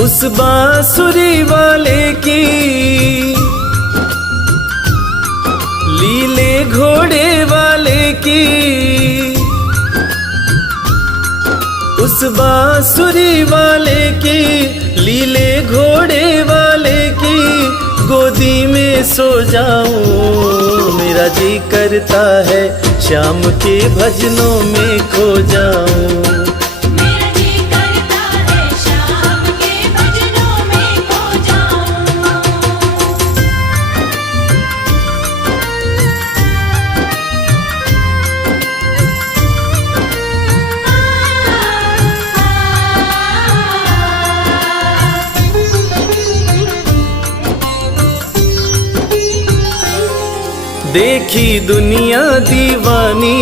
उस बांसुरी वाले की लीले घोड़े वाले की, उस बांसुरी वाले की लीले घोड़े वाले की गोदी में सो जाऊं। मेरा जी करता है श्याम के भजनों में खो जाऊं। देखी दुनिया दीवानी,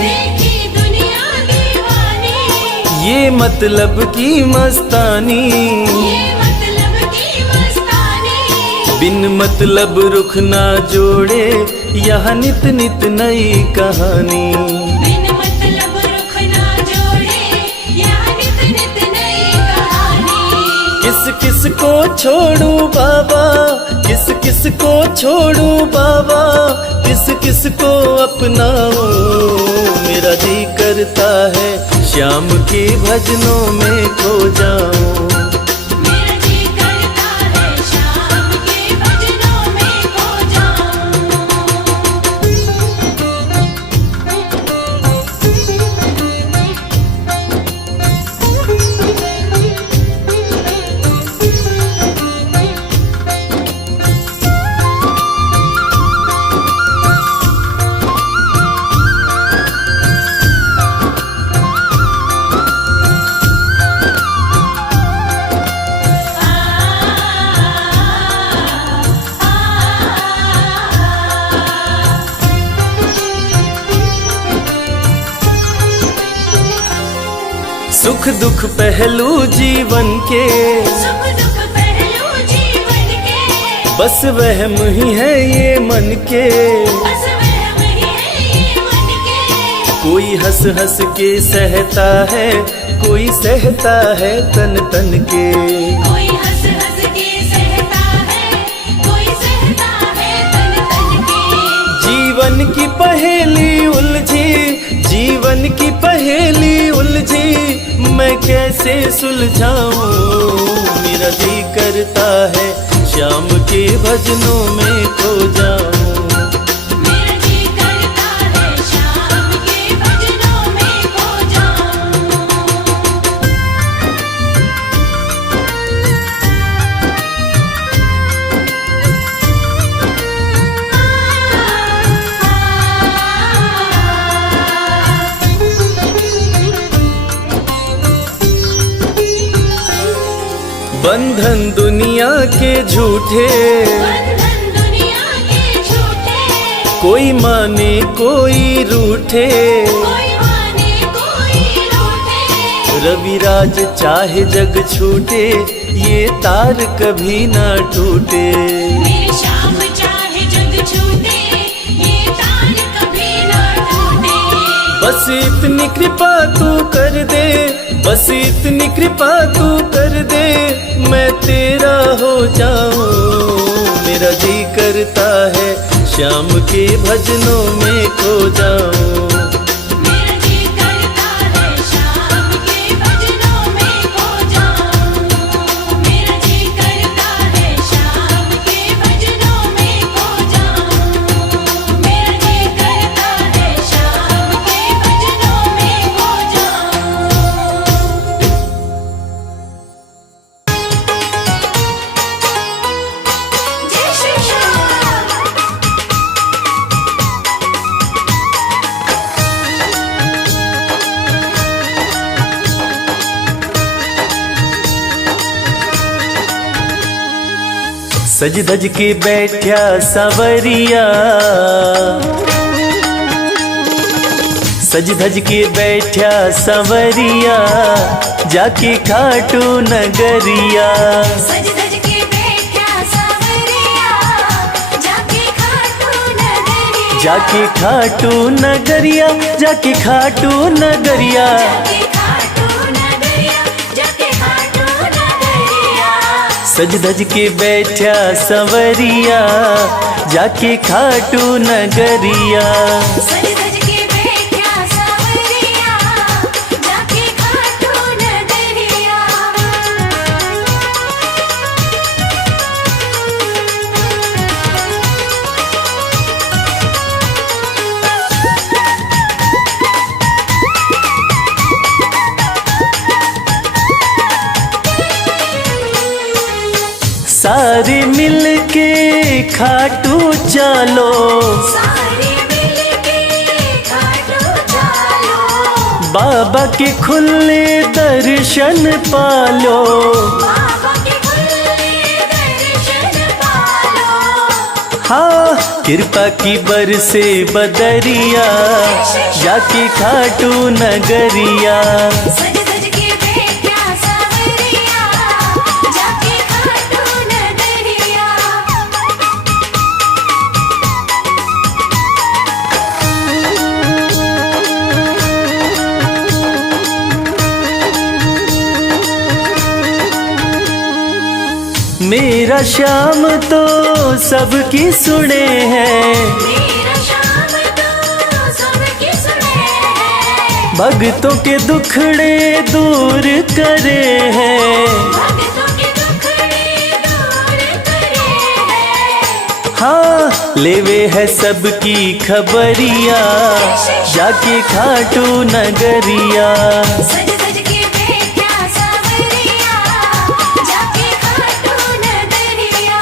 देखी दुनिया दीवानी, ये मतलब की मस्तानी, ये मतलब की मस्तानी। बिन मतलब रुख ना जोड़े यहाँ नित नित नई कहानी। बिन मतलब रुख ना जोड़े यहाँ नित नित नई कहानी। किस किस को छोड़ूं बाबा, किस किस को छोड़ूं बाबा, किस किस को अपनाऊं। मेरा जी करता है श्याम के भजनों में खो जाऊं। मेरा जी करता है श्याम के भजनों में खो जाऊं। सुख दुख पहलू जीवन के, सुख दुख पहलू जीवन के, बस वहम ही है ये मन के। बस वहम ही है ये मन के। कोई हंस हंस के सहता है, कोई सहता है तन तन के। कोई हंस हंस के सहता है, कोई सहता है तन तन के। जीवन की पहेली उलझी, जीवन की पहेली उलझी, मैं कैसे सुलझाऊं। मेरा जी करता है श्याम के भजनों में खो जाऊं। मेरा जी करता है श्याम के भजनों में खो जाऊं। बंधन दुनिया के झूठे, बंधन दुनिया के झूठे, कोई माने कोई रूठे। कोई माने कोई रूठे। रविराज चाहे जग छूटे, ये तार कभी ना टूटे। मेरे श्याम चाहे जग छूटे, ये तार कभी ना टूटे। बस इतनी कृपा तू कर दे, बस इतनी कृपा तू कर दे, मैं तेरा हो जाऊं। मेरा जी करता है श्याम के भजनों में खो जाऊं। मेरा जी करता है श्याम के भजनों में खो जाऊं। मेरा जी करता है श्याम के भजनों में खो जाऊं। मेरा जी करता है श्याम के भजनों में खो जाऊं। जय श्री श्याम। सज धज के बैठा सवरिया, सज धज के बैठा सवरिया, जाके खाटू नगरिया। सज धज के बैठा सावरिया, जाके खाटू नगरिया। जाके खाटू नगरिया, जाके खाटू नगरिया। जाके खाटू नगरिया, जाके खाटू नगरिया। सज धज के बैठा संवरिया जाके खाटू नगरिया। सज धज के बैठा सांवरिया जाके खाटू नगरिया। सारे मिल के खाटू चालो, सारे मिलके खाटू चालो। बाबा के खुले दर्शन पालो। बाबा के खुले दर्शन पालो। हाँ कृपा की बरसे बदरिया जाके खाटू नगरिया। सज धज के बैठा सांवरिया जाके खाटू नगरिया। मेरा श्याम तो सबकी सुने हैं, मेरा श्याम तो सबकी सुने हैं। भक्तों के दुखड़े दूर करे हैं। भक्तों के दुखड़े दूर करे हैं। हाँ लेवे है सबकी खबरिया जाके खाटू नगरिया। सज धज के बैठा सांवरिया जाके खाटू नगरिया।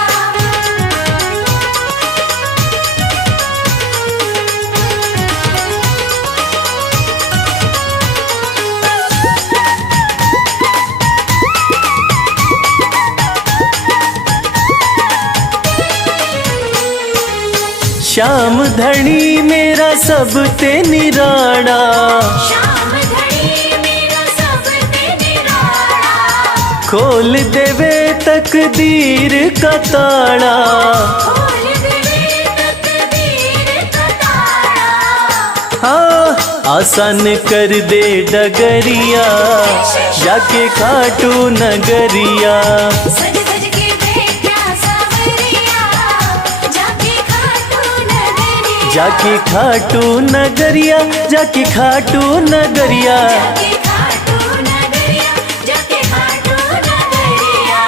श्याम धनी मेरा सब ते निराड़ा, श्याम धनी मेरा सब ते निराला। खोल देवे तकदीर का ताड़ा। खोल देवे तकदीर का ताला। हाँ आसान कर दे डगरिया जाके खाटू नगरिया। सज धज के बैठा सांवरिया जाके खाटू नगरिया। जाके खाटू नगरिया, जाके खाटू नगरिया। जाके खाटू नगरिया जाके खाटू नगरिया।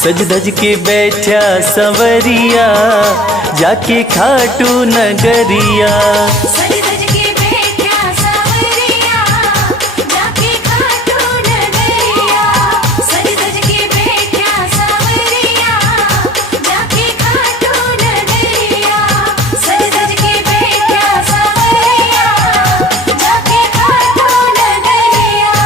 सज धज के बैठा संवरिया जाके खाटू नगरिया। सज धज के बैठा सांवरिया जाके खाटू नगरिया। सज धज के बैठा सांवरिया जाके खाटू नगरिया। सज धज के बैठा सांवरिया जाके खाटू नगरिया।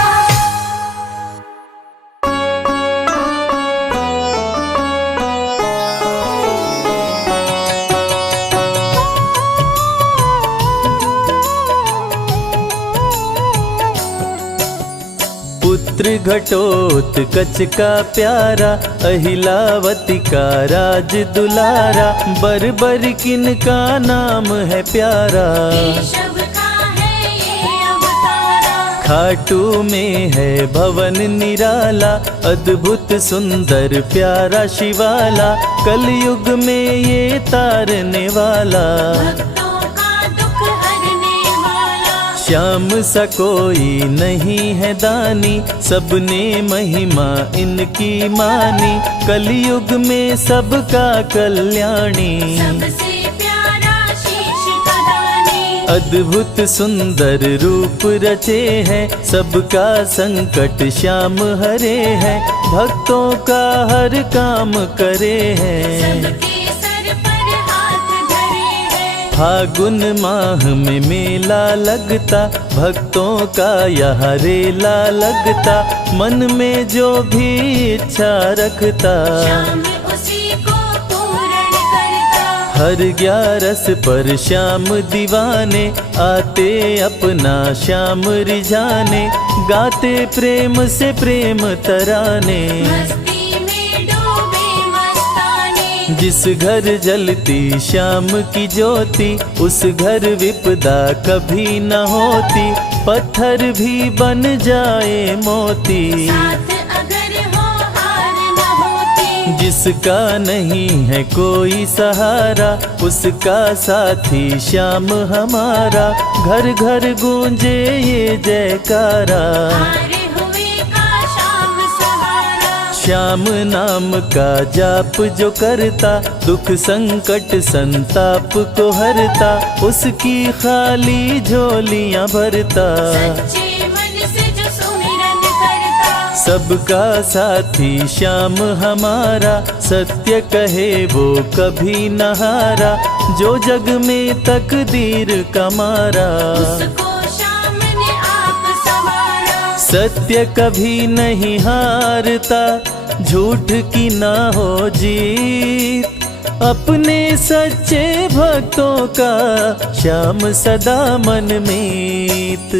पुत्र घटोत्कच का प्यारा, अहिलावती का राज दुलारा। बर बर किन का नाम है प्यारा, केशव का है ये अवतारा। खाटू में है भवन निराला। अद्भुत सुंदर प्यारा शिवाला, कलयुग में ये तारने वाला। भक्तों का दुख हरने वाला। श्याम सा कोई नहीं है दानी, सबने महिमा इनकी मानी। कलयुग में सबका कल्याणी, सबसे प्यारा शीश का दानी। अद्भुत सुंदर रूप रचे हैं, सबका संकट श्याम हरे हैं। भक्तों का हर काम करे हैं, सबके सर पर हाथ धरे हैं। फागुन माह में मेला लगता, भक्तों का यहाँ रेला लगता। मन में जो भी इच्छा रखता, श्याम उसी को पूर्ण करता। हर 11 पर श्याम दीवाने, आते अपना श्याम रिझाने। गाते प्रेम से प्रेम तराने, मस्ती में डूबे मस्ताने। जिस घर जलती श्याम की ज्योति, उस घर विपदा कभी न होती। पत्थर भी बन जाए मोती, साथ अगर हो हार न होती। जिसका नहीं है कोई सहारा, उसका साथी श्याम हमारा। घर घर गूंजे ये जयकारा, हारे हुए का श्याम सहारा। श्याम नाम का जाप जो करता, दुख संकट संताप को हरता। उसकी खाली झोलियां भरता, सच्चे मन से जो सुमिरन करता। सबका साथी श्याम हमारा। सत्य कहे वो कभी न हारा, जो जग में तकदीर का मारा। उसको श्याम ने आप संवारा। सत्य कभी नहीं हारता, झूठ की ना हो जीत। अपने सच्चे भक्तों का श्याम सदा मन मीत।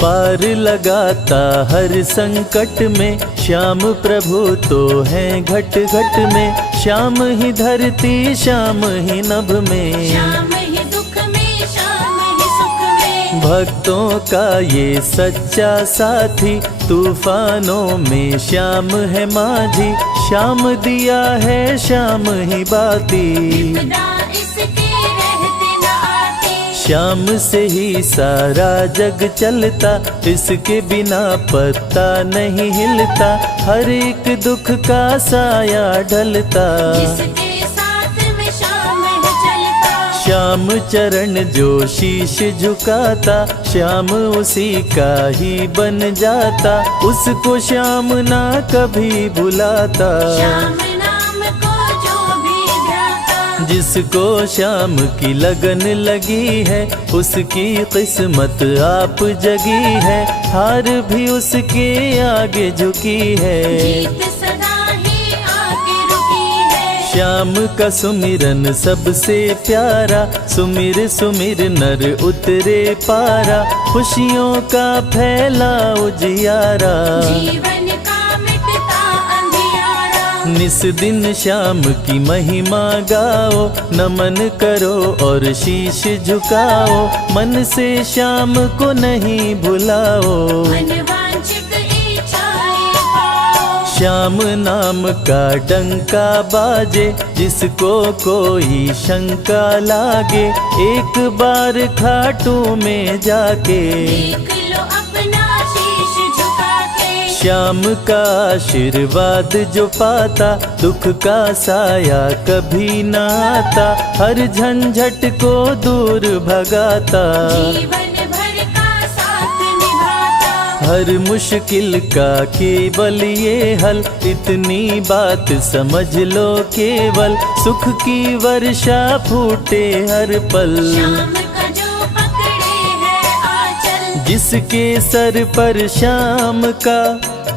पार लगाता हर संकट में, श्याम प्रभु तो हैं घट घट में। श्याम ही धरती श्याम ही नभ में, श्याम ही दुख में श्याम ही सुख में। भक्तों का ये सच्चा साथी। तूफानों में श्याम है माझी, श्याम दिया है श्याम ही बाती। विपदा इसके रहते न आती। श्याम से ही सारा जग चलता, इसके बिना पत्ता नहीं हिलता। हर एक दुख का साया ढलता, जिसके साथ में श्याम है चलता। श्याम चरण जो शीश झुकाता, श्याम उसी का ही बन जाता। उसको श्याम ना कभी भुलाता, श्याम नाम को जो भी ध्याता। जिसको श्याम की लगन लगी है, उसकी किस्मत आप जगी है। हार भी उसके आगे झुकी है, जीत सदा ही आके रुकी है। श्याम का सुमिरन सबसे प्यारा। सुमिर सुमिर नर उतरे पारा, खुशियों का फैला उजियारा। जीवन का मिटता अंधियारा। निस दिन श्याम की महिमा गाओ, नमन करो और शीश झुकाओ। मन से श्याम को नहीं भुलाओ, मनवांछित इच्छाएं पाओ। श्याम नाम का डंका बाजे, जिसको कोई शंका लागे। एक बार खाटू में जाके, देख लो अपना शीश झुका के। श्याम का आशीर्वाद जो पाता, दुख का साया कभी न आता। हर झंझट को दूर भगाता, जीवन भर का साथ निभाता। हर मुश्किल का केवल ये हल। इतनी बात समझ लो केवल, सुख की वर्षा फूटे हर पल। श्याम का जो पकड़े है आंचल, जिसके सर पर श्याम का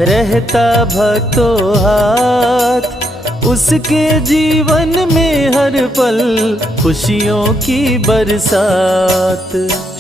रहता भक्तों हाथ, उसके जीवन में हर पल खुशियों की बरसात।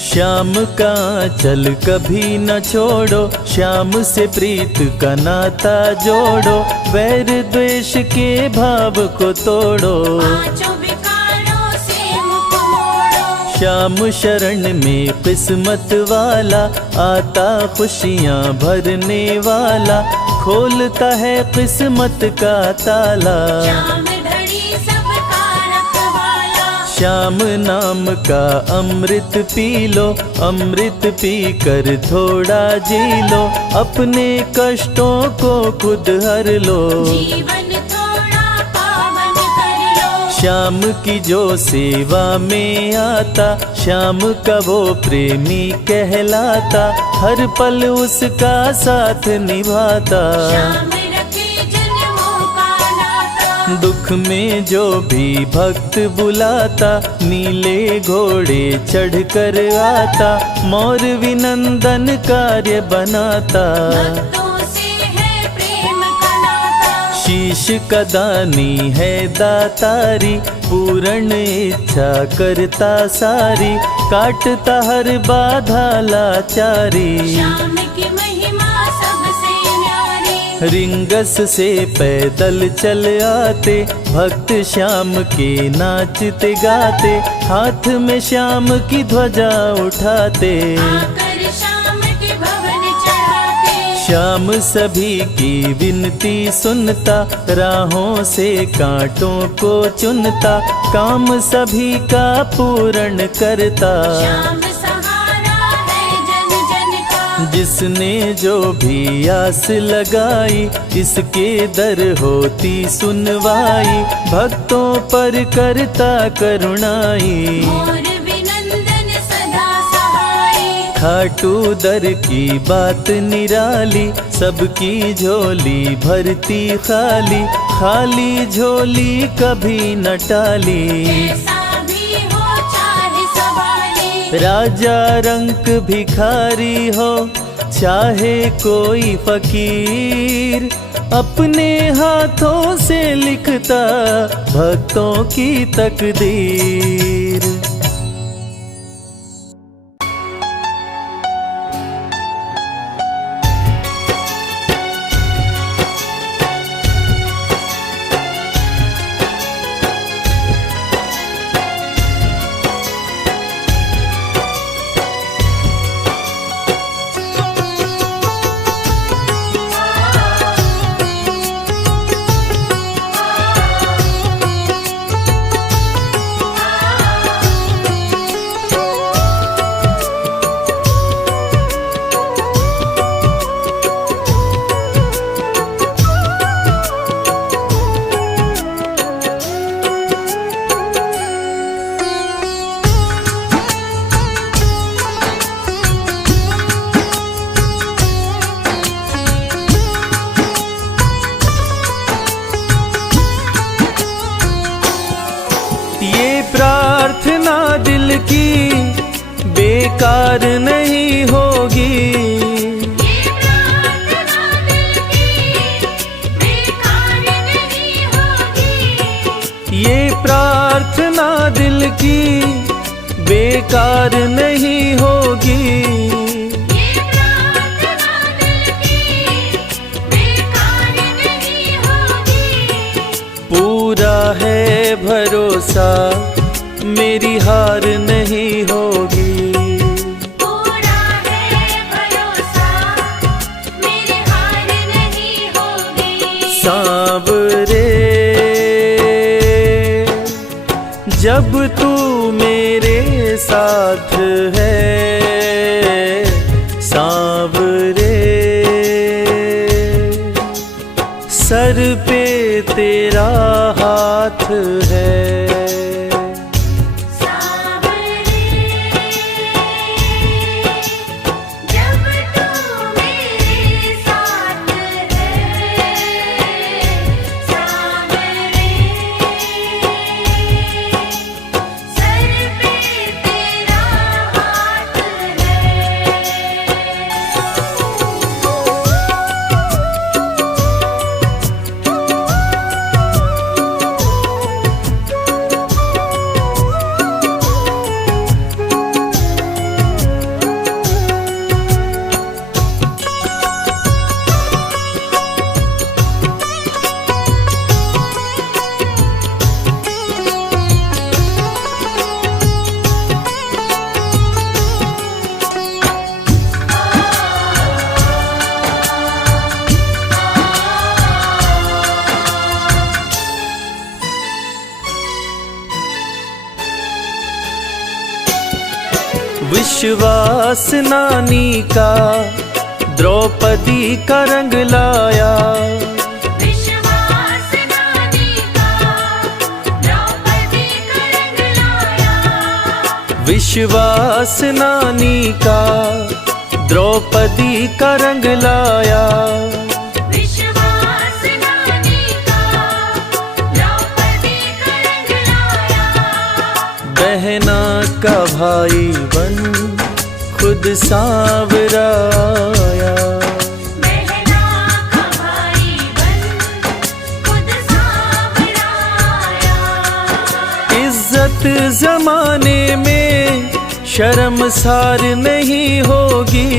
श्याम का चल कभी न छोड़ो, श्याम से प्रीत का नाता जोड़ो। वैर द्वेष के भाव को तोड़ो, पांचों विकारों से मुख मोड़ो। श्याम शरण में किस्मत वाला, आता खुशियाँ भरने वाला। खोलता है किस्मत का ताला, श्याम धड़ी सबका रखवाला। श्याम नाम का अमृत पी लो। अमृत पी कर थोड़ा जी लो, अपने कष्टों को खुद हर लो। जीवन थोड़ा पावन कर लो। श्याम की जो सेवा में आता, श्याम का वो प्रेमी कहलाता। हर पल उसका साथ निभाता, श्याम रखे जन्मों का नाता। दुख में जो भी भक्त बुलाता, नीले घोड़े चढ़ कर आता। मोर विनंदन कार्य बनाता, भक्तों से है प्रेम का नाता। शीश का दानी है दातारी, पूर्ण इच्छा करता सारी। काटता हर बाधा लाचारी, श्याम की महिमा सबसे न्यारी। रिंगस से पैदल चल आते, भक्त श्याम के नाचते गाते। हाथ में श्याम की ध्वजा उठाते, आकर श्याम के भवन चढ़ाते। श्याम सभी की विनती सुनता, राहों से कांटों को चुनता, काम सभी का पूर्ण करता। श्याम सहारा है जन जन का, जिसने जो भी आस लगाई, इसके दर होती सुनवाई, भक्तों पर करता करुणाई। मोर विनंदन सदा सहाय, खाटू दर की बात निराली, सबकी झोली भरती खाली, खाली झोली कभी न टाली। जैसा भी हो चाहे सवाली, राजा रंक भिखारी हो चाहे कोई फकीर, अपने हाथों से लिखता भक्तों की तकदीर। प्रार्थना दिल की बेकार नहीं होगी, ये प्रार्थना दिल की बेकार नहीं होगी। ये प्रार्थना दिल की बेकार नहीं होगी। ये प्रार्थना दिल की बेकार नहीं होगी। पूरा है भरोसा मेरी हार नहीं होगी। पूरा है भरोसा मेरी हार नहीं होगी। सांवरे जब तू मेरे साथ है, सांवरे सर पे तेरा हाथ है। विश्वास नानी का द्रौपदी का रंग लाया। विश्वास नानी का द्रौपदी का रंग लाया। विश्वास नानी का द्रौपदी का रंग लाया। विश्वास नानी का द्रौपदी का रंग लाया। बहना का भाई बन खुद सांवराया। बहना का भाई बन खुद सांवराया। इज्जत जमाने में शर्मसार नहीं होगी।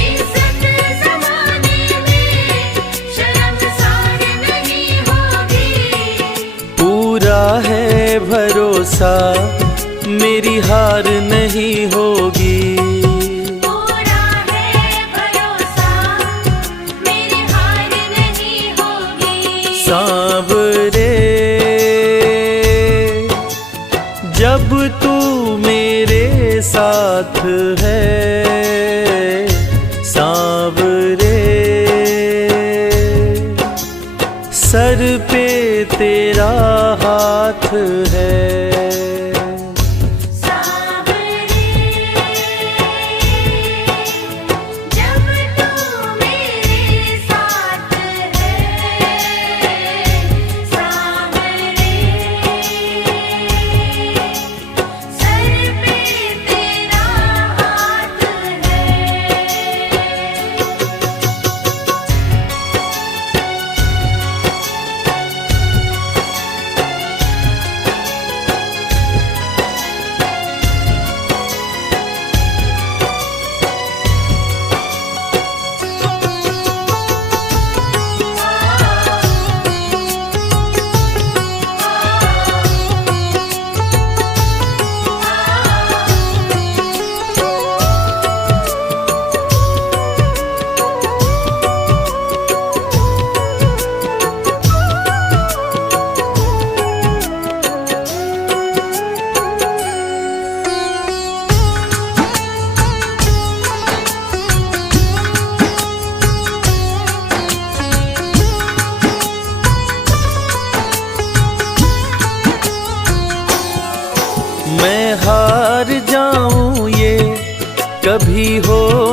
इज्जत ज़माने में शर्मसार नहीं होगी। पूरा है भरोसा मेरी हार नहीं होगी। पूरा है भरोसा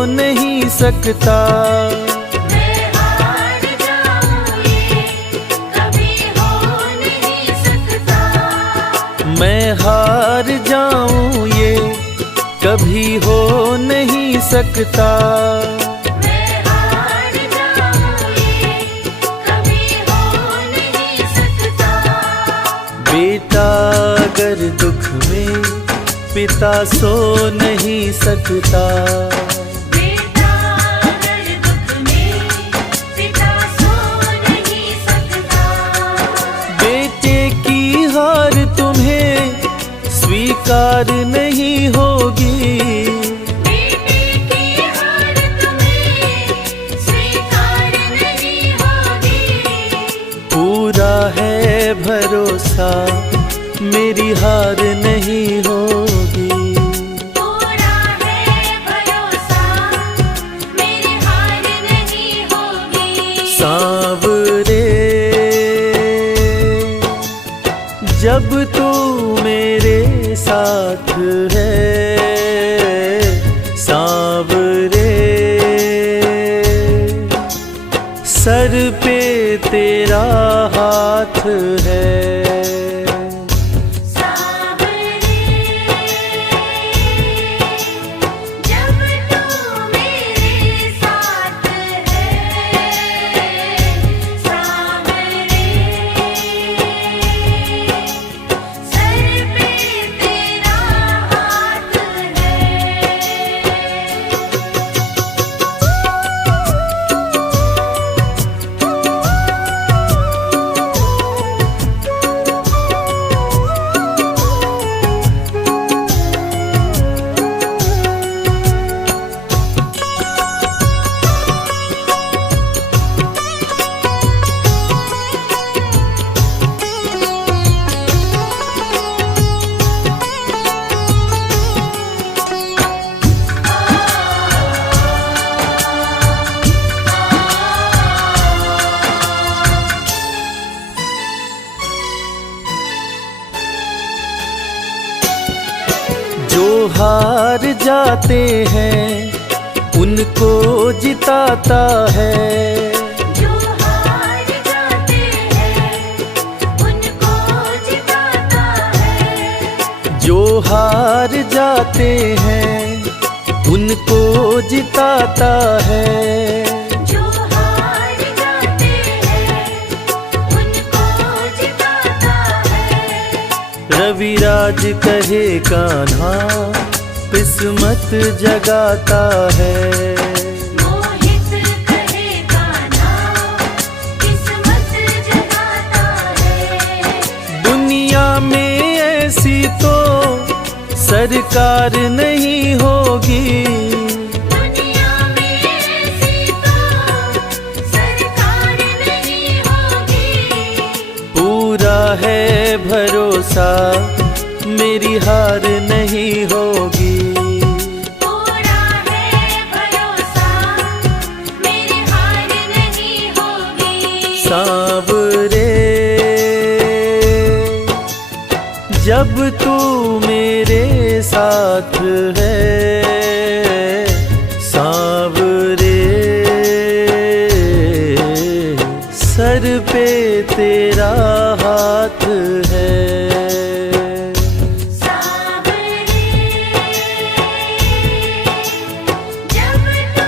नहीं सकता। मैं हार जाऊं ये कभी हो नहीं सकता। मैं हार जाऊं ये कभी हो नहीं सकता। मैं हार जाऊं ये कभी हो नहीं सकता। बेटा अगर दुख में पिता सो नहीं सकता। बेटा अगर दुख में पिता सो नहीं सकता। बेटे की हार तुम्हें स्वीकार नहीं होगी। बेटे की हार तुम्हें स्वीकार नहीं होगी। पूरा है भरोसा मेरी हार नहीं होगी। पूरा है भरोसा मेरी हार नहीं होगी। सांवरे जब तू मेरे साथ है, सांवरे सर पे तेरा हाथ है। सांवरे जब तू मेरे साथ है। सांवरे सर पे तेरा हाथ है। जो हार जाते हैं उनको जिताता है। जो हार जाते हैं उनको जिताता है। जो हार जाते हैं उनको जिताता है। जो हार जाते हैं उनको जिताता है। रविराज कहे कान्हा किस्मत जगाता है। मोहित कहे कान्हा किस्मत जगाता है। दुनिया में ऐसी तो सरकार नहीं होगी। दुनिया में ऐसी तो सरकार नहीं होगी। पूरा है भरोसा मेरी हार नहीं होगी। पूरा है भरोसा मेरी हार नहीं होगी। सांवरे जब तू मेरे साथ है, सांवरे सर पे तेरा हाथ है। सांवरे जब तू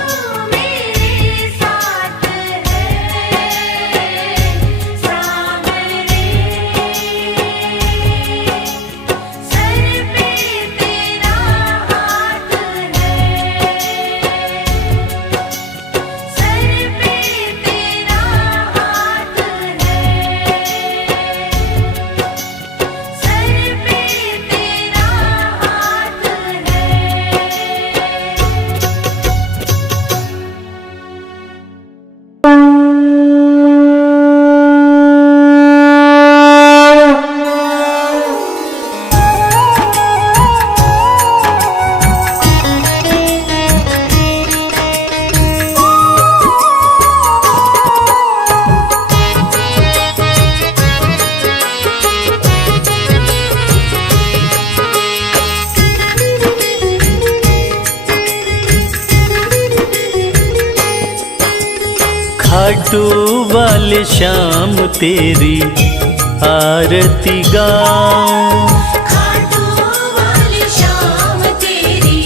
मेरे साथ है। सांवरे सर पे तेरा हाथ है। सर पे तेरा हाथ है। खाटू वाले श्याम तेरी आरती गाऊं, खाटू वाले श्याम तेरी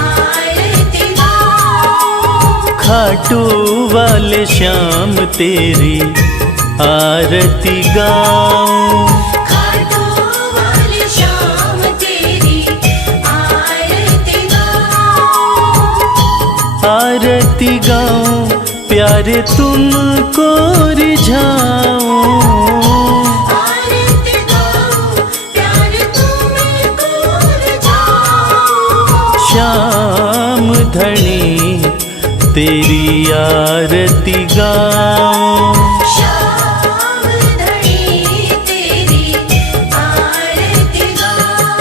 आरती गाऊं, खाटू वाले श्याम तेरी आरती गाऊं, खाटू वाले श्याम तेरी आरती गाऊं, आरती गाऊं प्यारे तुमको रिझाऊं, आरती गाऊं प्यारे तुमको रिझाऊं, श्याम धनी तेरी आरती गाऊं, श्याम धनी तेरी आरती गाऊं।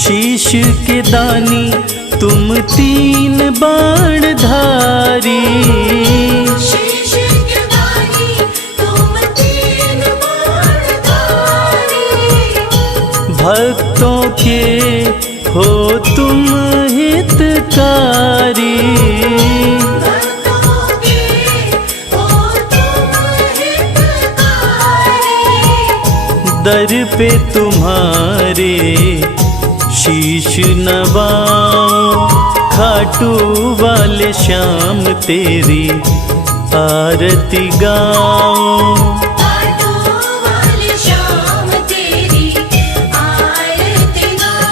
शीश के दानी तुम तीन बाण धारी, शीश के दानी तुम तीन बाणधारी, भक्तों के हो तुम हितकारी, भक्तों के हो तुम हितकारी, दर पे तुम्हारे शीश नवाऊं, खाटू वाले श्याम तेरी आरती गाऊं, खाटू वाले श्याम तेरी आरती गाऊं।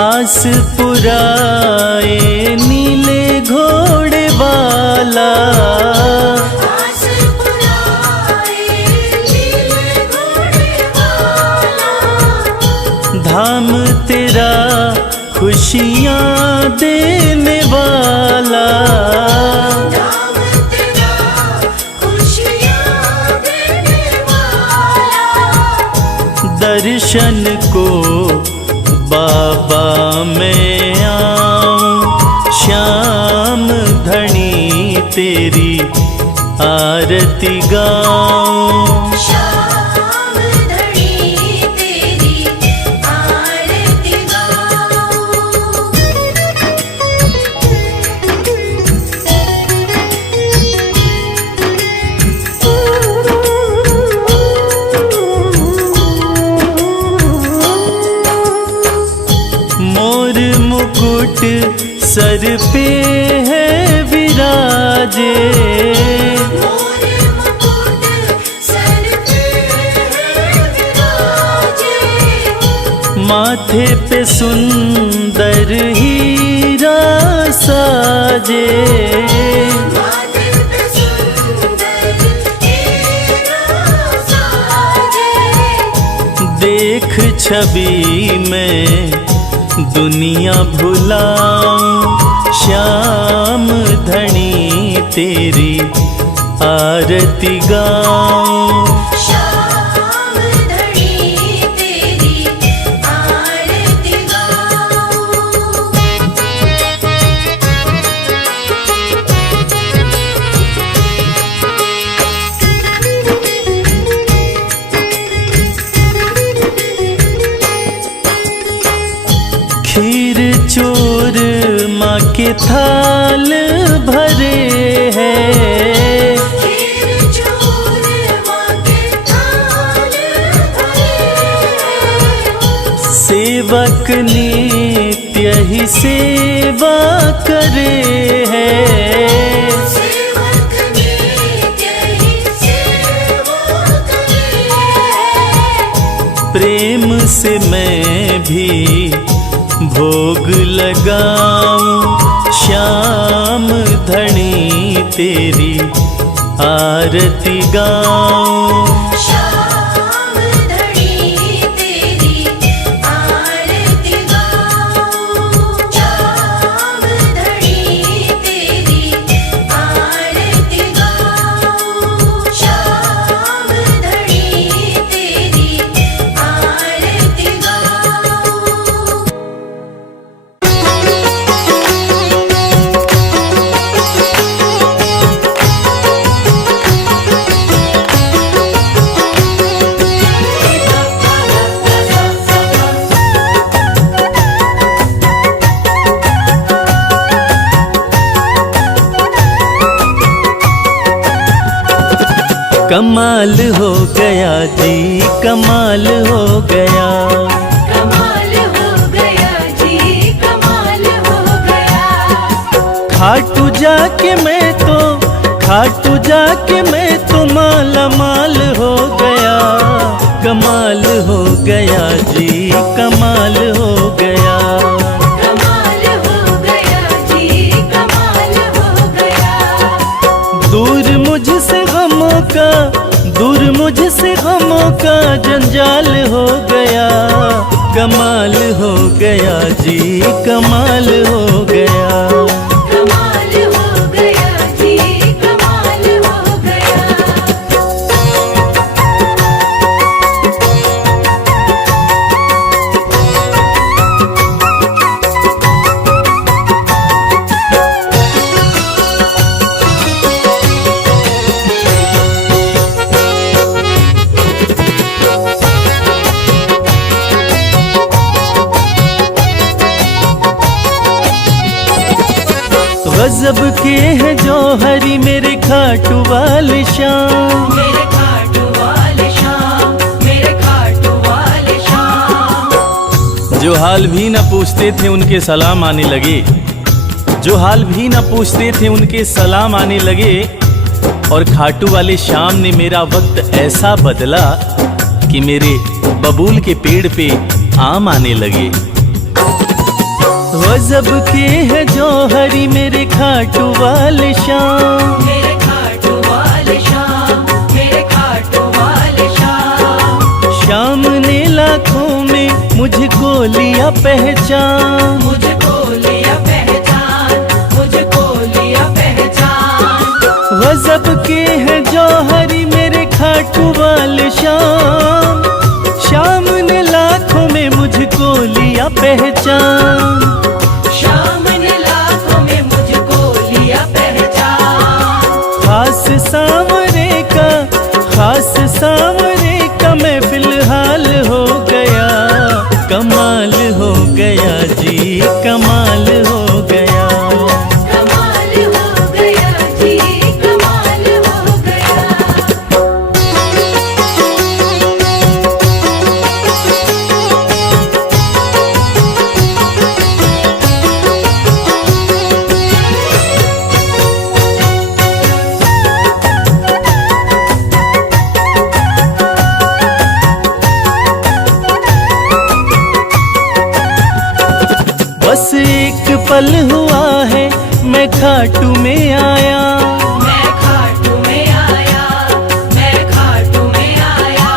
आस पुराए नीले घोड़े वाला, आस पुराए नीले घोड़े वाला, धाम तेरा खुशियाँ देने वाला, धाम तेरा खुशियाँ देने वाला, दर्शन को बाबा मैं आऊं, श्याम धनी तेरी आरती गाऊं, श्याम धनी तेरी आरती गाऊं। मोर मुकुट सर पे है विराजे, मोर मुकुट सर पे है विराजे, माथे पे सुंदर हीरा साजे, माथे पे सुंदर हीरा साजे, देख छवि में दुनिया भुलाऊं, श्याम धनी तेरी आरती गाऊं, श्याम धनी तेरी आरती गाऊं। खीर चोर माँ के थाल भरे हैं, खीर चोर माँ के थाल भरे हैं, सेवक नित्य ही सेवा करे हैं, सेवक नित्य ही सेवा करे हैं, प्रेम से मैं भी भोग लगाऊं, श्याम धनी तेरी आरती गाऊं, श्याम धनी तेरी आरती गाऊं, श्याम धनी तेरी आरती गाऊं। कमाल हो गया जी, कमाल हो गया। कमाल हो गया जी, कमाल हो गया। खाटू जाके मैं तो माला माल हो गया। कमाल हो गया जी, कमाल हो गया। कमाल हो गया जी, कमाल हो गया। दूर मुझसे गमों का जंजाल हो गया। कमाल हो गया जी, कमाल हो गया। कमाल हो गया जी, कमाल हो गया। गजब के हैं जौहरी मेरे खाटू वाले शाम। मेरे खाटू वाले शाम, मेरे खाटू वाले शाम। जो हाल भी न पूछते थे उनके सलाम आने लगे। जो हाल भी न पूछते थे उनके सलाम आने लगे। और खाटू वाले शाम ने मेरा वक्त ऐसा बदला कि मेरे बबूल के पेड़ पे आम आने लगे। गजब के हैं जौहरी मेरे खाटू वाले शाम। मेरे खाटू वाले शाम, मेरे खाटू वाले शाम। शाम ने लाखों में मुझको लिया पहचान। मुझको लिया पहचान, मुझको लिया पहचान। गजब के हैं जौहरी मेरे खाटू वाले शाम। शाम ने लाखों में मुझको लिया पहचान। शाम ने लाखों में मुझको लिया पहचान। खास सांवरे का मैं फिलहाल हो गया। कमाल हो गया जी, कमाल हो गया। कमाल हो गया जी, कमाल हो गया। बस एक पल हुआ है मैं खाटू में आया। मैं खाटू में आया, मैं खाटू में आया।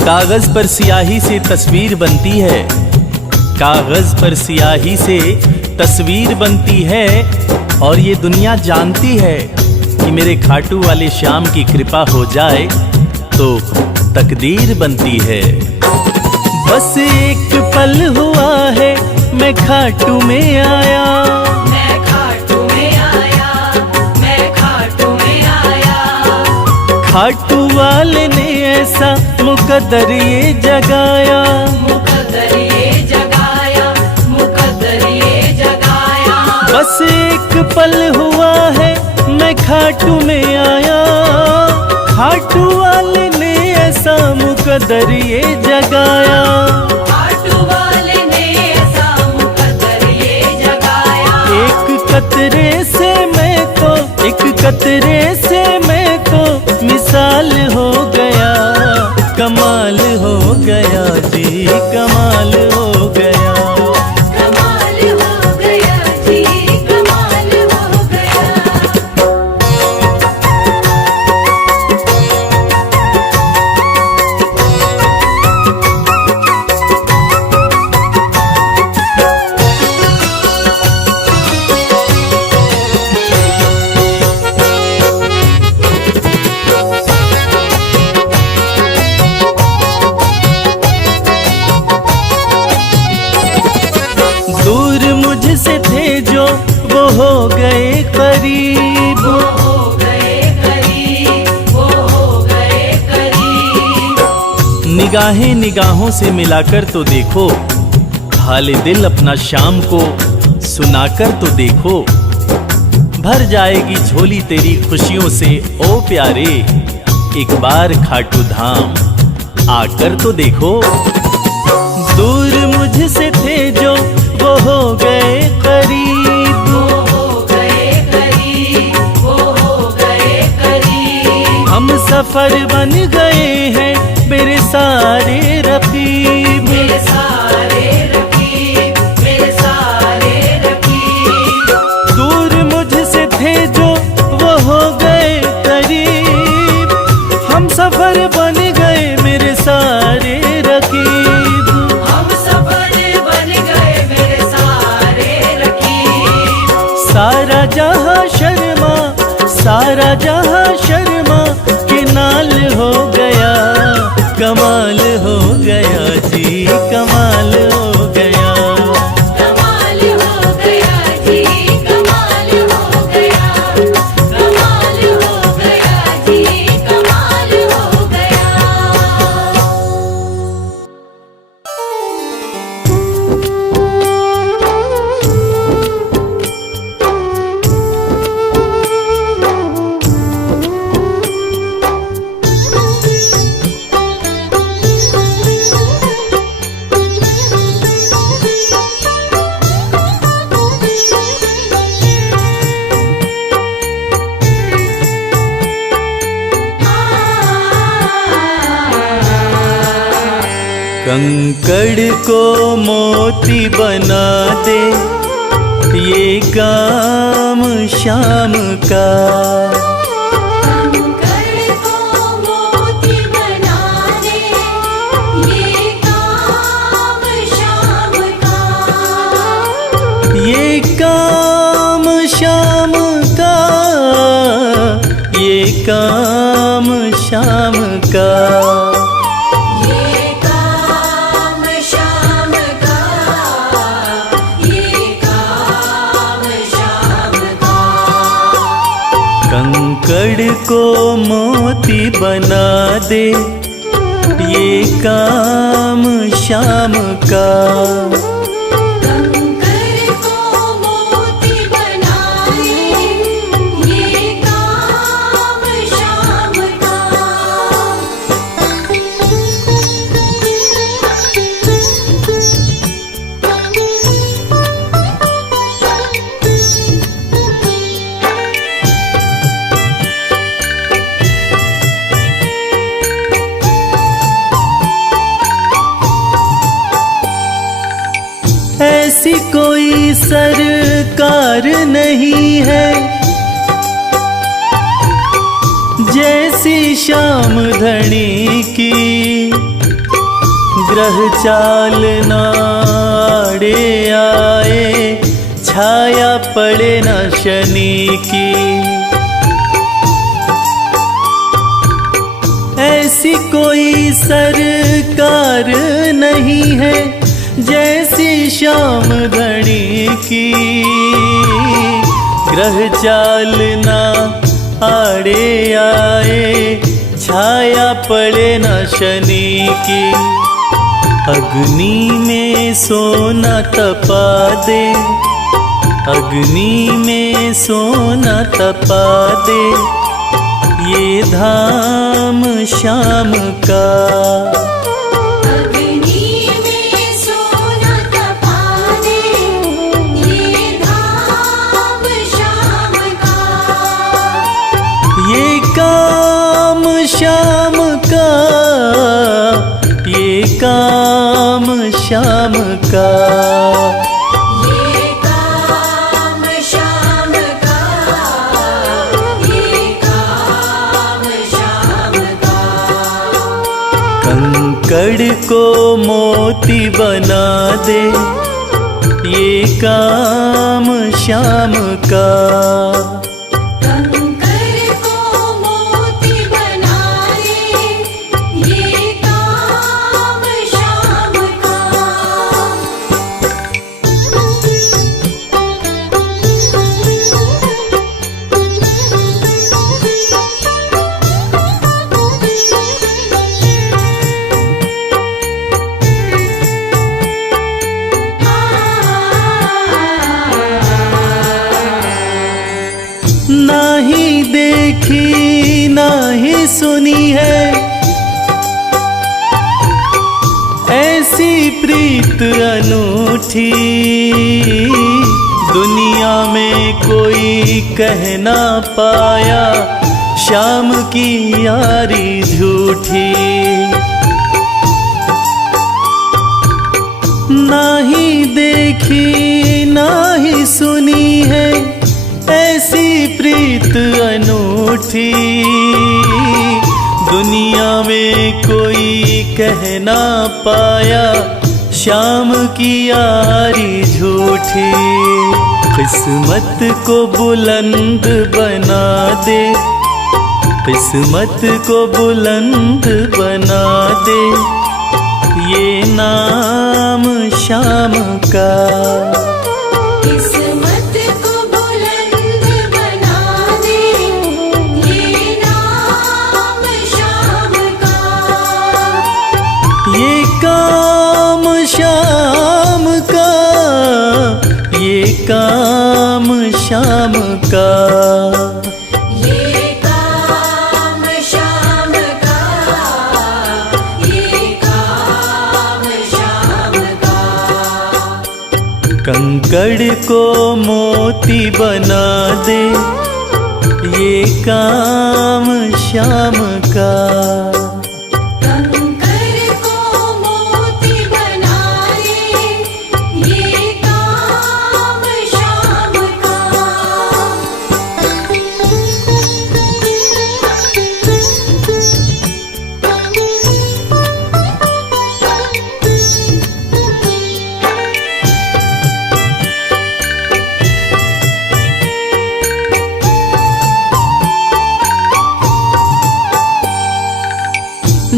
कागज पर सियाही से तस्वीर बनती है। कागज पर सियाही से तस्वीर बनती है। और ये दुनिया जानती है कि मेरे खाटू वाले श्याम की कृपा हो जाए तो तकदीर बनती है। बस एक पल हुआ है मैं खाटू में आया। मैं खाटू में आया, मैं खाटू में आया। खाटू वाले ने ऐसा मुकद्दर ये जगाया। मुकद्दर ये जगाया, मुकद्दर ये जगाया। बस एक पल हुआ है मैं खाटू में आया। खाटू वाले ने ऐसा मुकद्दर ये जगाया। खाटू वाले ने ऐसा मुकद्दर ये जगाया। एक कतरे से मैं तो मिसाल हो गया। कमाल हो गया जी, कमाल हो गया। कमाल हो गया जी, कमाल हो गया। हो गए करीब, वो हो गए करीब, वो हो गए करीब। निगाहें निगाहों से मिलाकर तो देखो, हाले दिल अपना शाम को सुनाकर तो देखो। भर जाएगी झोली तेरी खुशियों से ओ प्यारे। एक बार खाटू धाम आकर तो देखो। दूर मुझसे थे जो वो हो गए करीब, वो हो गए करीब, वो हो गए करीब। हम सफर बन गए हैं मेरे सारे रकीब, मेरे सारे रकीब, मेरे सारे रकीब। दूर मुझसे थे जो वो हो गए करीब, हम सफर बन गए मेरे सारे रकीब। हम सफर बन गए मेरे सारे रकीब। सारा जहां शर्मा, सारा जहां शर्मा के नाल हो गया, कमाल हो गया जी, कमाल हो गया। कमाल हो गया जी, कमाल हो गया, कमाल हो गया जी, कमाल हो गया। कंकड़ को मोती बना दे ये काम शाम का, कंकड़ को मोती बना दे ये काम शाम का, ये काम शाम का, ये काम शाम का। ये काम शाम का, ये काम शाम का। कंकड़ को मोती बना दे ये काम शाम का, कंकड़ को मोती बना दे ये काम शाम का। ऐसी कोई सरकार नहीं है जैसी श्याम धनी की, ग्रह चाल नाड़े आए छाया पड़े न शनि की। ऐसी कोई सरकार नहीं है जैसी श्याम धनी की, ग्रह चाल ना आड़े आए छाया पड़े न शनि की। अग्नि में सोना तपा दे, अग्नि में सोना तपा दे ये धाम शाम का। अग्नि में सोना तपा दे ये धाम शाम का। ये काम शाम का, ये काम शाम का। ये काम शाम का, ये काम शाम का। कंकड़ को मोती बना दे ये काम शाम का। कंकड़ को मोती बना दे ये काम शाम का। देखी ना ही सुनी है, ऐसी प्रीत अनूठी दुनिया में कोई कह ना पाया, शाम की यारी झूठी। ना ही देखी ना ही सुनी है, ऐसी प्रीत अनूठी दुनिया में कोई कह ना पाया, शाम की यारी झूठी। किस्मत को बुलंद बना दे, किस्मत को बुलंद बना दे, ये नाम शाम का। किस्मत को बुलंद बना दे, ये नाम शाम का। ये काम शाम का, ये काम शाम का। ये काम शाम का, ये काम शाम का। कंकड़ को मोती बना दे, ये काम शाम का। कंकर को मोती बना दे, ये काम शाम का।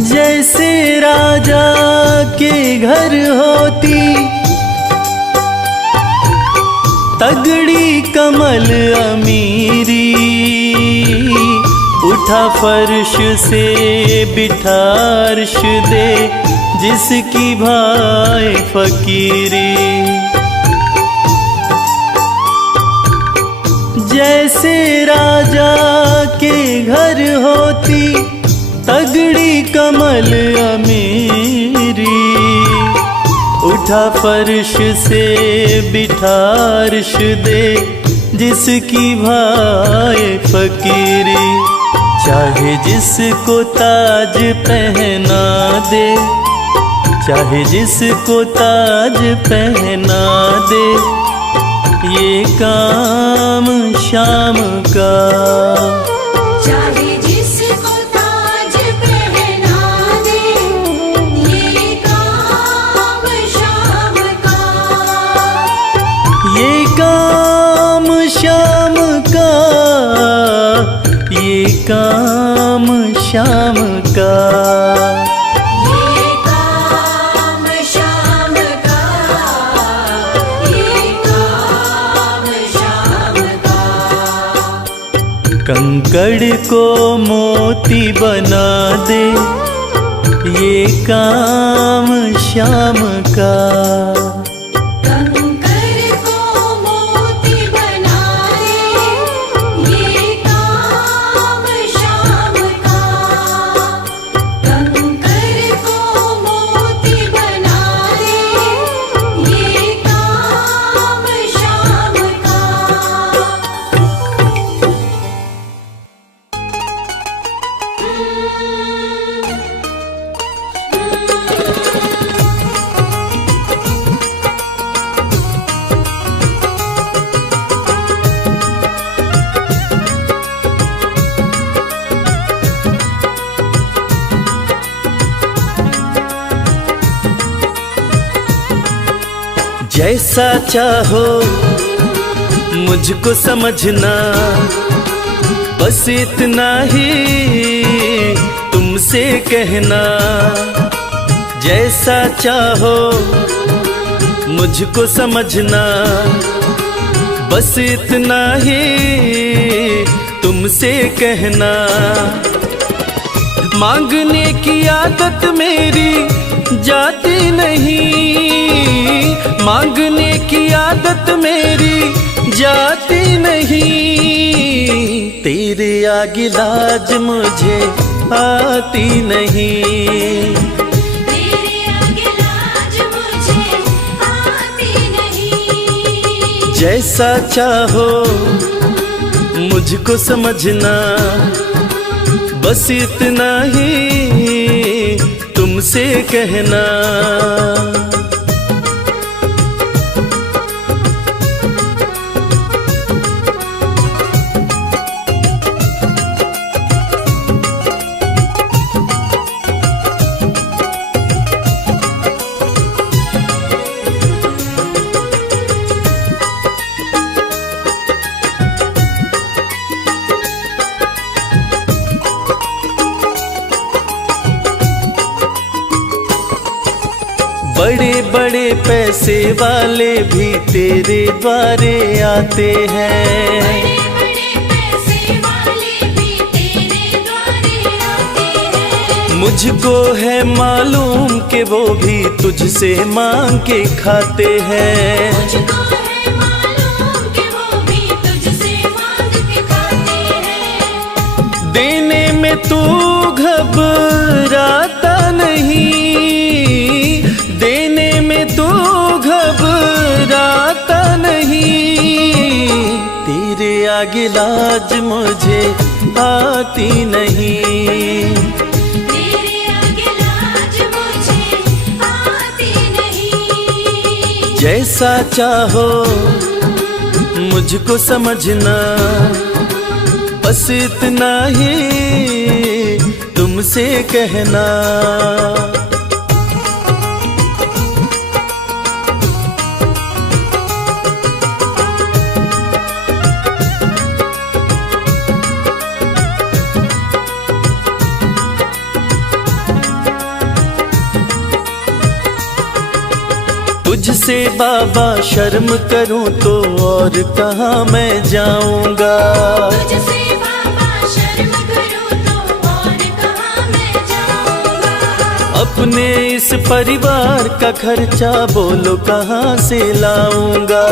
जैसे राजा के घर होती तगड़ी कमल अमीरी, उठा फर्श से बिठा अर्श दे, जिसकी भाई फकीरी। जैसे राजा के घर होती तगड़ी कमल अमीरी, उठा फर्श से बिठा अर्श दे, जिसकी भाई फकीरी। चाहे जिसको ताज पहना दे, चाहे जिसको ताज पहना दे, ये काम शाम का। चाहे जिसको ताज पहना दे, ये काम शाम का। ये काम शाम का, ये काम शाम का। ये काम शाम का, ये काम शाम का। कंकड़ को मोती बना दे, ये काम शाम का। कंकर को मोती बना दे, ये काम शाम का। कंकर को मोती बना दे, ये काम शाम का। जैसा चाहो मुझको समझना, बस इतना ही तुमसे कहना। जैसा चाहो मुझको समझना, बस इतना ही तुमसे कहना। मांगने की आदत मेरी जाती नहीं, मांगने की आदत मेरी जाती नहीं, तेरे आगे लाज मुझे आती नहीं, तेरे आगे लाज मुझे आती नहीं। जैसा चाहो मुझको समझना, बस इतना ही तुमसे कहना। बड़े बड़े पैसे वाले भी तेरे द्वारे आते हैं, बड़े बड़े पैसे वाले भी तेरे द्वारे आते हैं। मुझको है मालूम कि वो भी तुझसे मांग के खाते हैं, मुझको है मालूम कि वो भी तुझसे मांग के खाते हैं। देने में तू घबराता नहीं, देने में तू घबराता नहीं, तेरे आगे लाज मुझे आती नहीं, तेरे आगे लाज मुझे आती नहीं। जैसा चाहो मुझको समझना, बस इतना ही तुमसे कहना। तुझसे बाबा शर्म करूं तो और कहाँ मैं जाऊंगा, तुझसे बाबा शर्म करूं तो और कहाँ मैं जाऊंगा। अपने इस परिवार का खर्चा बोलो कहाँ से लाऊंगा,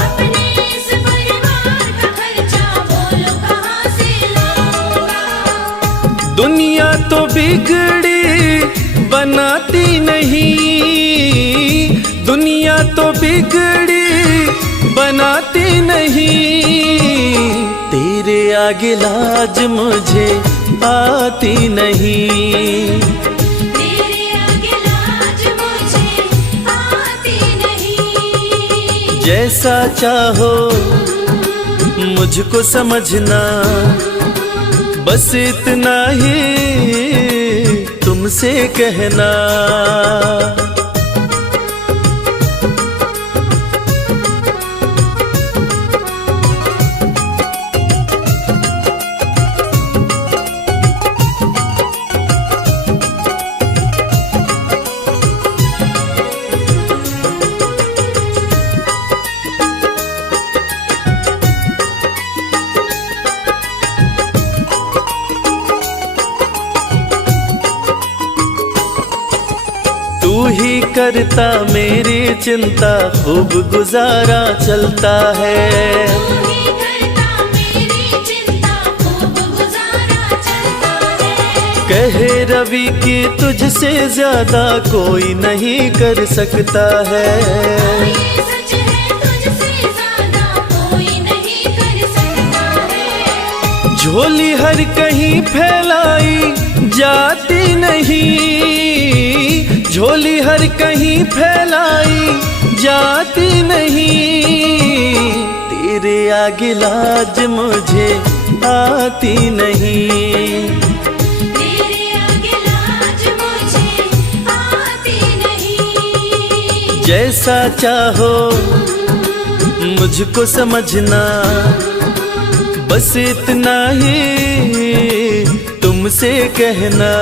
अपने इस परिवार का खर्चा बोलो कहाँ से लाऊंगा। दुनिया तो बिगड़ी बनाती नहीं, दुनिया तो बिगड़ी बनाती नहीं, तेरे आगे लाज मुझे आती नहीं, तेरे आगे लाज मुझे आती नहीं। जैसा चाहो मुझको समझना, बस इतना ही तुमसे कहना। तू ही करता मेरी चिंता, खूब गुजारा चलता है, तू ही करता मेरी चिंता, खूब गुजारा चलता है। कहे रवि कि तुझसे ज्यादा कोई नहीं कर सकता है, ये सच है तुझसे ज्यादा कोई नहीं कर सकता है। झोली हर कहीं फैलाई जाती नहीं, झोली हर कहीं फैलाई जाती नहीं, तेरे आगे लाज मुझे आती नहीं, तेरे आगे लाज मुझे आती नहीं। जैसा चाहो मुझको समझना, बस इतना ही तुमसे कहना।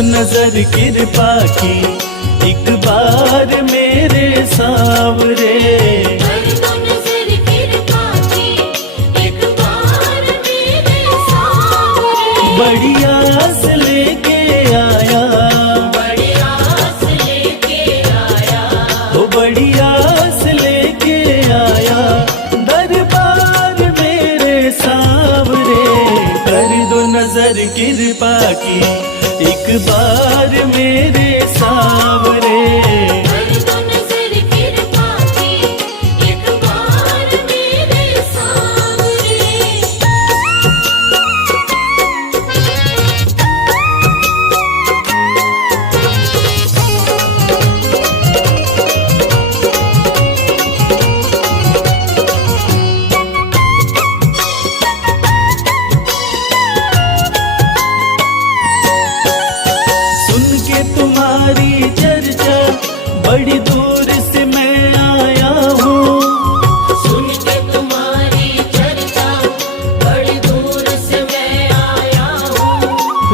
दो नजर कृपा की एक बार मेरे सावरे। कर दो नजर कृपा की एक बार मेरे सावरे। बड़ी आस लेके आया, बड़ी आस लेके आया, वो बड़ी आस लेके आया दरबार मेरे सावरे। कर दो नजर कृपा की एक बार मेरे सावरे। कर दो नजर कृपा की एक बार मेरे सावरे। सुन के तुम्हारी चर्चा बड़ी दूर से मैं आया हूँ। सुन के तुम्हारी चर्चा बड़ी दूर से मैं आया हूँ।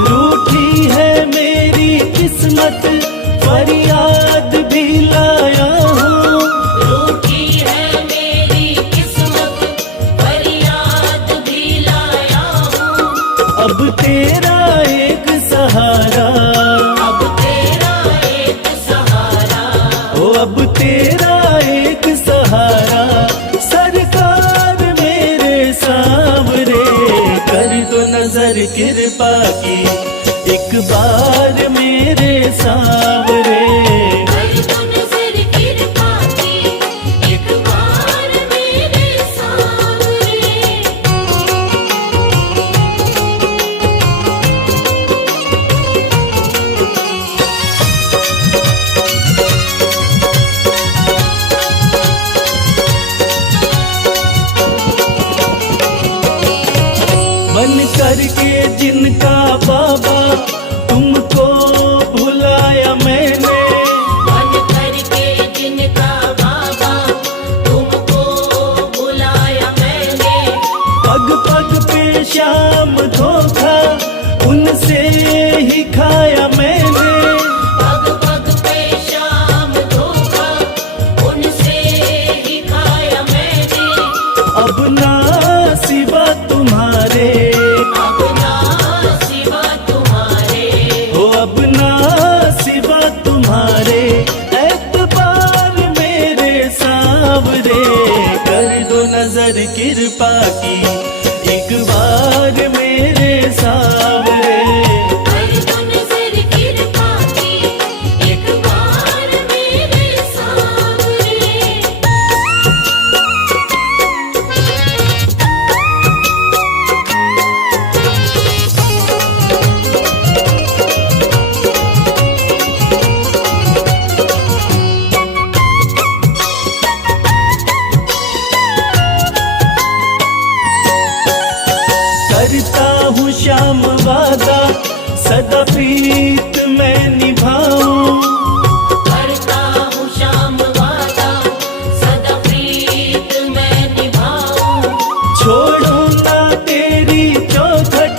रूठी है मेरी किस्मत फरियाद भी लाया हूँ। रूठी है मेरी किस्मत फरियाद भी लाया हूँ। अब तेरा एक सहारा, अब तेरा एक सहारा, ओ अब तेरा एक सहारा सरकार मेरे सावरे। कर दो नजर कृपा की एक बार मेरे सावरे। कर दो नजर कृपा की एक बार मेरे सावरे। बन करके जिनका बाबा तुमको भुलाया मैंने। बन करके जिनका बाबा तुमको बुलाया मैंने। पग पग पे शाम धोखा उनसे ही खाया मैंने। पग पग पे शाम धोखा उनसे ही खाया मैंने। अब ना सिवा तुम्हारे, अब ना सिवा तुम्हारे, हो अब ना सिवा तुम्हारे एतबार मेरे सावरे। कर दो नजर कृपा की एक बार मेरे सावरे। कर दो नजर कृपा की एक बार मेरे सावरे। करता हूँ श्याम वादा सदा प्रीत मैं निभाऊं। करता हूँ श्याम वादा सदा प्रीत मैं निभाऊं। छोड़ो ना तेरी चौखट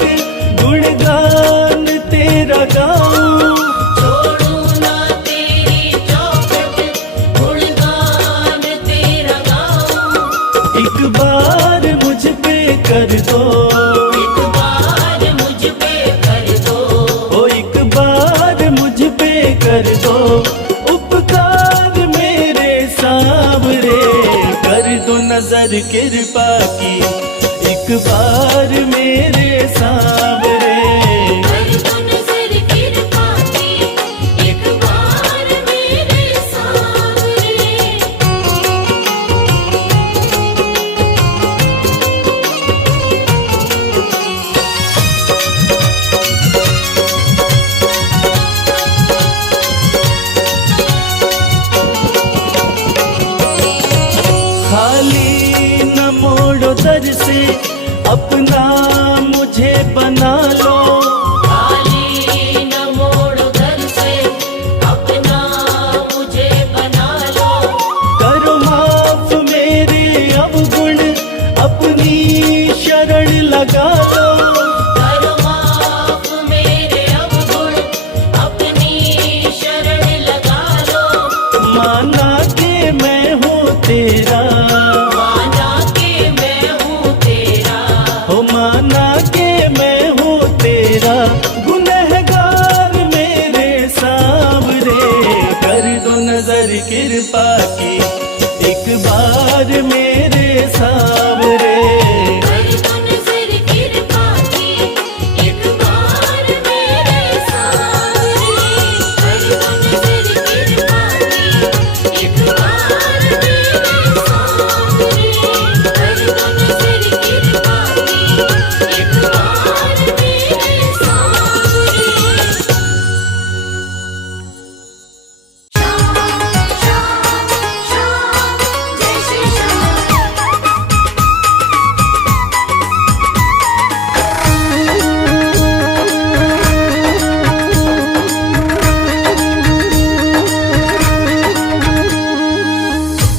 गुणगान तेरा गाऊं। छोड़ू ना तेरी चौखट गुणगान तेरा गाऊं। एक बार मुझ पे कर दो, एक बार मुझ पे कर दो। ओ एक बार मुझ पे कर दो उपकार मेरे सावरे। कर दो नजर कृपा की एक बार मेरे सावरे। कर दो नजर कृपा की एक बार मेरे सावरे। खाली न मोड़ो दर से अपना मुझे बना लो। खाली न मोड़ो दर से अपना मुझे बना लो। करो माफ मेरे अवगुण अपनी शरण लगा लो। करो माफ मेरे अवगुण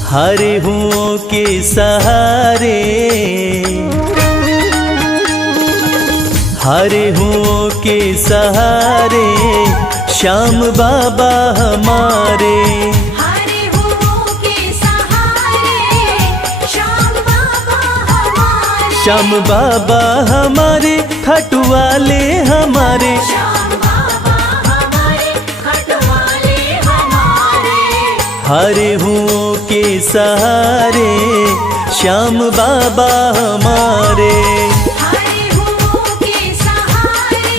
हारे हुओं के सहारे, हारे हुओं के सहारे श्याम बाबा हमारे। हारे हुओं के सहारे श्याम बाबा हमारे। श्याम बाबा हमारे खाटू वाले हमारे। श्याम बाबा हमारे खटवाले हमारे। हारे हुओं के सहारे श्याम बाबा हमारे। हारे हुओं के सहारे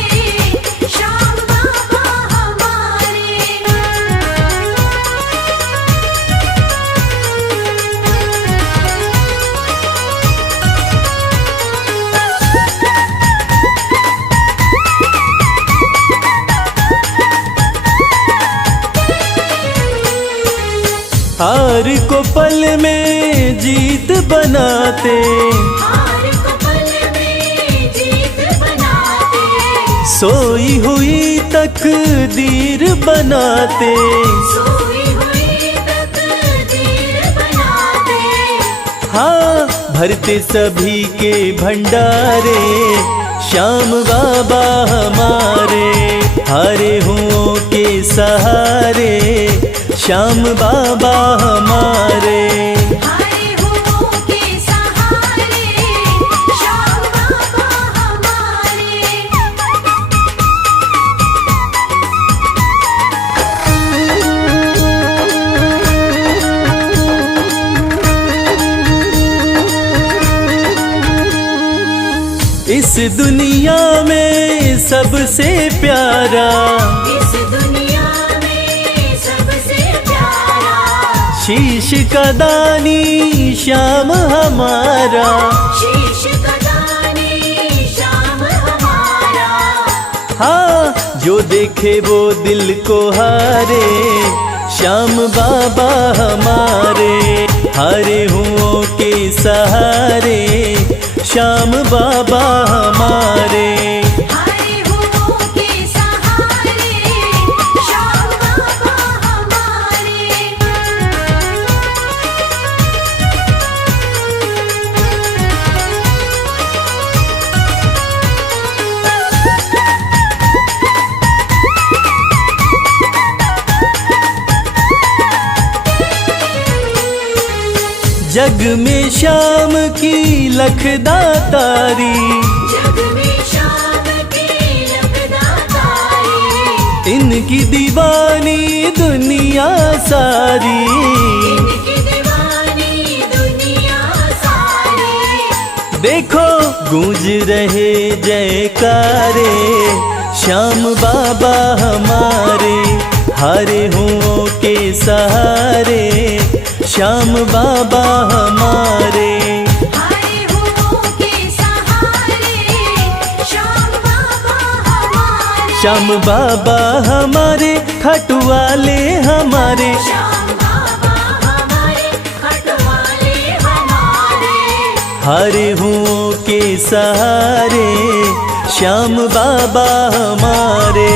श्याम बाबा हमारे। हार को पल में जीत बनाते, हार को पल में जीत बनाते। सोई हुई तकदीर बनाते। सोई हुई तकदीर बनाते। हाँ भरते सभी के भंडारे श्याम बाबा हमारे। हारे हुओं के सहारे श्याम बाबा हमारे। हारे हुओं के सहारे श्याम बाबा हमारे। इस दुनिया में सबसे प्यारा, इस दुनिया में सबसे प्यारा शीश का दानी श्याम हमारा। शीश का दानी श्याम हमारा। हाँ जो देखे वो दिल को हारे श्याम बाबा हमारे। हारे हुओं के सहारे श्याम बाबा हमारे। हारे हुओं के सहारे श्याम बाबा हमारे। जग में श्याम की लखदातारी, जग में श्याम की लखदातारी। इनकी दीवानी दुनिया सारी। इनकी दीवानी दुनिया सारी। देखो गूंज रहे जयकारे श्याम बाबा हमारे। हारे हुओं के सहारे श्याम बाबा हमारे। हारे हुओं के सहारे श्याम बाबा हमारे। श्याम बाबा हमारे खाटू वाले हमारे। श्याम बाबा हमारे खटवाले हमारे। हारे हुओं के सहारे श्याम बाबा हमारे।